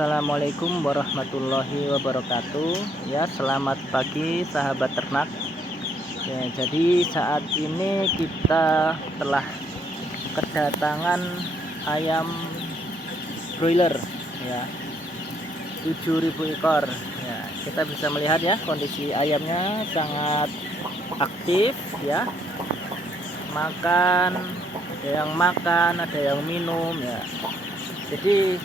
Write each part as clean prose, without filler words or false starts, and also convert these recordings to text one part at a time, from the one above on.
Assalamualaikum warahmatullahi wabarakatuh. Ya, selamat pagi sahabat ternak. Ya, jadi saat ini kita telah kedatangan ayam broiler ya, 7.000 ekor. Ya, kita bisa melihat ya kondisi ayamnya sangat aktif ya. Ada yang minum ya. Jadi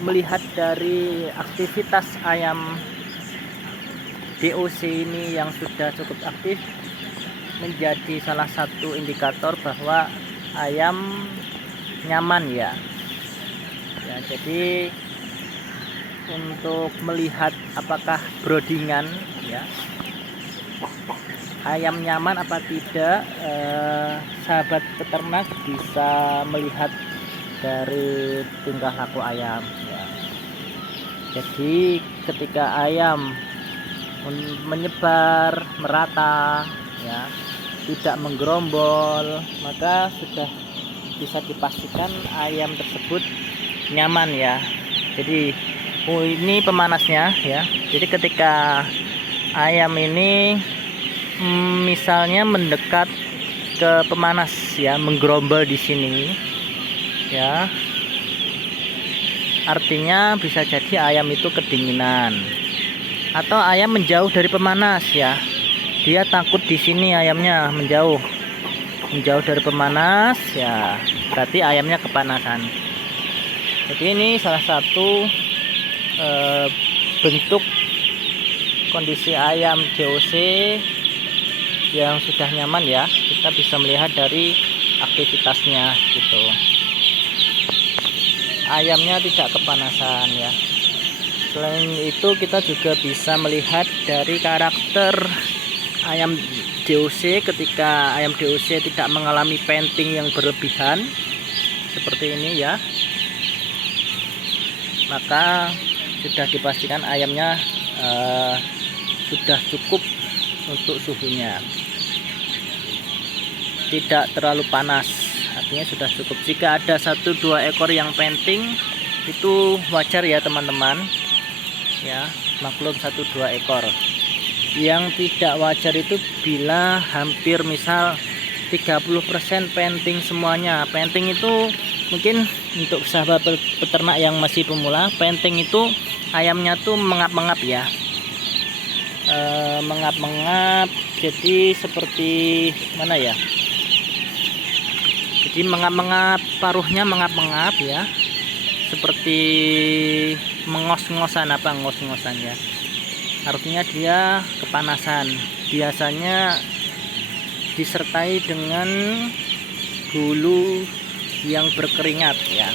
melihat dari aktivitas ayam DOC ini yang sudah cukup aktif menjadi salah satu indikator bahwa ayam nyaman ya. Jadi untuk melihat apakah broodingan ya, ayam nyaman apa tidak, sahabat peternak bisa melihat dari tingkah laku ayam ya. Jadi ketika ayam menyebar merata ya, tidak menggerombol, maka sudah bisa dipastikan ayam tersebut nyaman ya. Jadi ini pemanasnya ya. Jadi ketika ayam ini misalnya mendekat ke pemanas ya, menggerombol di sini ya, artinya bisa jadi ayam itu kedinginan atau ayam menjauh dari pemanas ya. Dia takut di sini, ayamnya menjauh dari pemanas ya, berarti ayamnya kepanasan. Jadi ini salah satu bentuk kondisi ayam DOC yang sudah nyaman ya. Kita bisa melihat dari aktivitasnya gitu. Ayamnya tidak kepanasan ya. Selain itu kita juga bisa melihat dari karakter ayam DOC. Ketika ayam DOC tidak mengalami painting yang berlebihan seperti ini ya, maka sudah dipastikan ayamnya sudah cukup untuk suhunya, tidak terlalu panas, artinya sudah cukup. Jika ada 1-2 ekor yang painting itu wajar ya teman-teman ya, maklum 1-2 ekor. Yang tidak wajar itu bila hampir misal 30% painting semuanya. Painting itu mungkin untuk sahabat peternak yang masih pemula, painting itu ayamnya tuh mengap-mengap ya, mengap-mengap. Jadi seperti mana ya, jadi mengap-mengap, paruhnya mengap-mengap ya, seperti mengos-ngosan, ngos-ngosan ya, artinya dia kepanasan. Biasanya disertai dengan bulu yang berkeringat ya.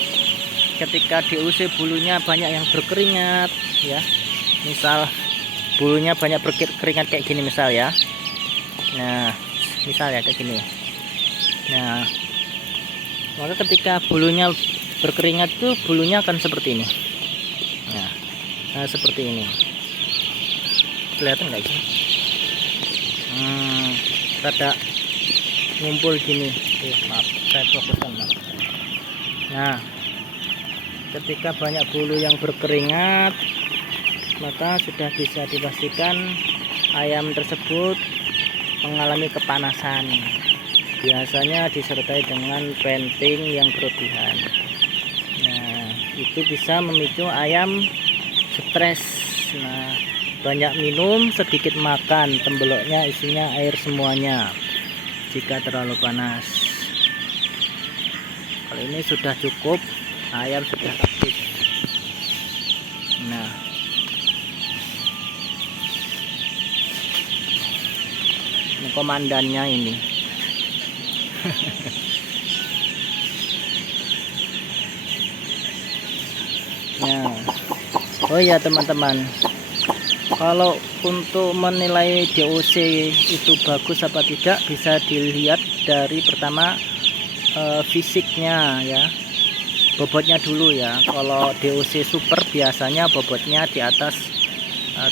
Ketika DOC bulunya banyak yang berkeringat ya, misal bulunya banyak berkeringat kayak gini misal ya, nah misal ya kayak gini, nah maka ketika bulunya berkeringat tuh bulunya akan seperti ini. Nah, seperti ini, kelihatan nggak sih? Rada ngumpul gini. Maaf, saya fokuskan. Nah, ketika banyak bulu yang berkeringat, maka sudah bisa dipastikan ayam tersebut mengalami kepanasan. Biasanya disertai dengan painting yang berlebihan. Nah, itu bisa memicu ayam stres. Nah, banyak minum, sedikit makan, tembeloknya isinya air semuanya jika terlalu panas. Kalau ini sudah cukup, ayam sudah aktif. Nah, ini komandannya ini. Nah, oh ya teman-teman, kalau untuk menilai DOC itu bagus apa tidak bisa dilihat dari pertama fisiknya ya, bobotnya dulu ya. Kalau DOC super biasanya bobotnya di atas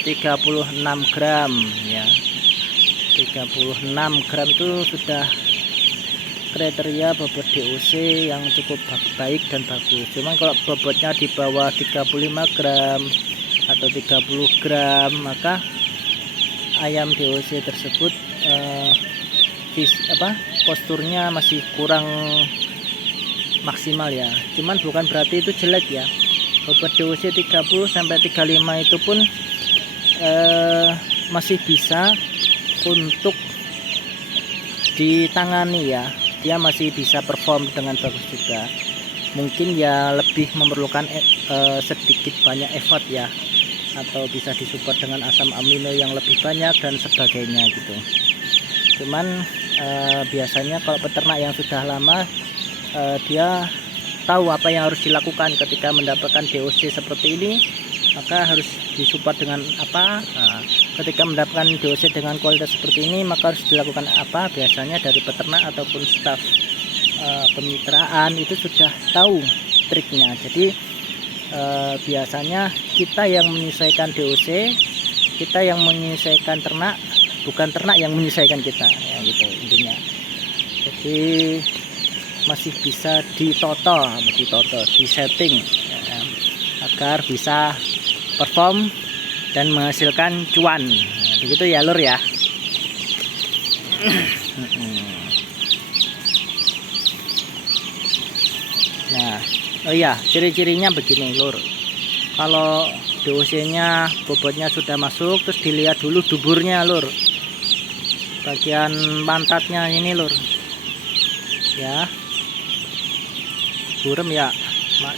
36 gram ya. 36 gram itu sudah kriteria bobot DOC yang cukup baik dan bagus. Cuman kalau bobotnya di bawah 35 gram atau 30 gram, maka ayam DOC tersebut posturnya masih kurang maksimal ya. Cuman bukan berarti itu jelek ya. Bobot DOC 30 sampai 35 itu pun masih bisa untuk ditangani ya. Dia masih bisa perform dengan bagus juga. Mungkin ya lebih memerlukan sedikit banyak effort ya, atau bisa disupport dengan asam amino yang lebih banyak dan sebagainya gitu. Cuman biasanya kalau peternak yang sudah lama, dia tahu apa yang harus dilakukan ketika mendapatkan DOC seperti ini, maka harus disupport dengan apa. Ketika mendapatkan DOC dengan kualitas seperti ini, maka harus dilakukan apa. Biasanya dari peternak ataupun staf kemitraan itu sudah tahu triknya. Jadi biasanya kita yang menyesuaikan DOC, kita yang menyesuaikan ternak, bukan ternak yang menyesuaikan kita ya, gitu intinya. Jadi masih bisa ditoto, disetting ya, agar bisa perform dan menghasilkan cuan. Nah, begitu ya lur ya. Nah, oh iya, ciri-cirinya begini lur. Kalau DOC-nya bobotnya sudah masuk, terus dilihat dulu duburnya lur, bagian pantatnya ini lur ya, burem ya.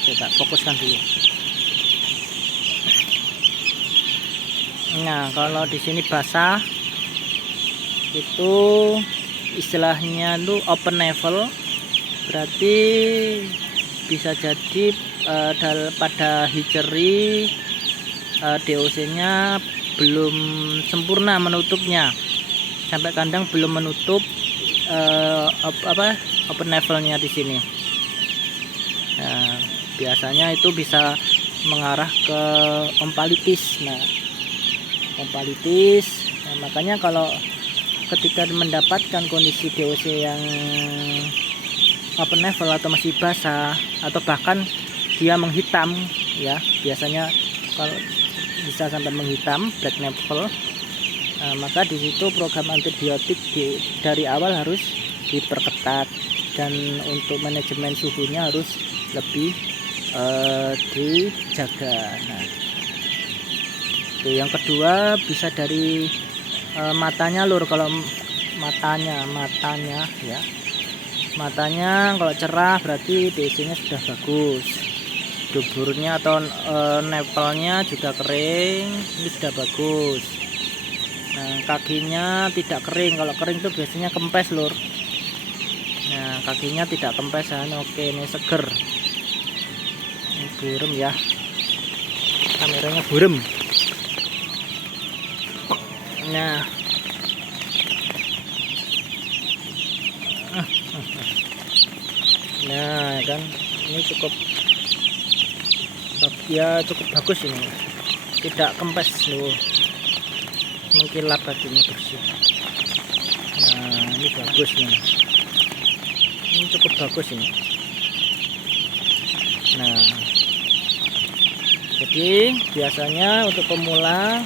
Kita fokuskan dulu. Nah, kalau di sini basah itu istilahnya itu open navel, berarti bisa jadi pada hatchery DOC-nya belum sempurna menutupnya, sampai kandang belum menutup open navelnya di sini. Nah, biasanya itu bisa mengarah ke ompalitis. Nah, ompalitis. Nah, makanya kalau ketika mendapatkan kondisi DOC yang open navel atau masih basah, atau bahkan dia menghitam ya, biasanya kalau bisa sampai menghitam black navel, maka di situ program antibiotik dari awal harus diperketat, dan untuk manajemen suhunya harus lebih dijaga. Nah, yang kedua bisa dari matanya lur. Kalau matanya ya, matanya kalau cerah berarti DOC-nya sudah bagus. Duburnya atau navelnya juga kering, ini sudah bagus. Nah, kakinya tidak kering. Kalau kering itu biasanya kempes lur. Nah, kakinya tidak kempesan. Oke, ini seger. Ini burem ya, kameranya burem. Nah, nah kan ini cukup ya, cukup bagus ini, tidak kempes loh, mungkin labadinya bersih. Nah, ini bagus nih, ini cukup bagus ini. Nah, jadi biasanya untuk pemula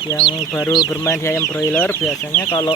yang baru bermain di ayam broiler, biasanya kalau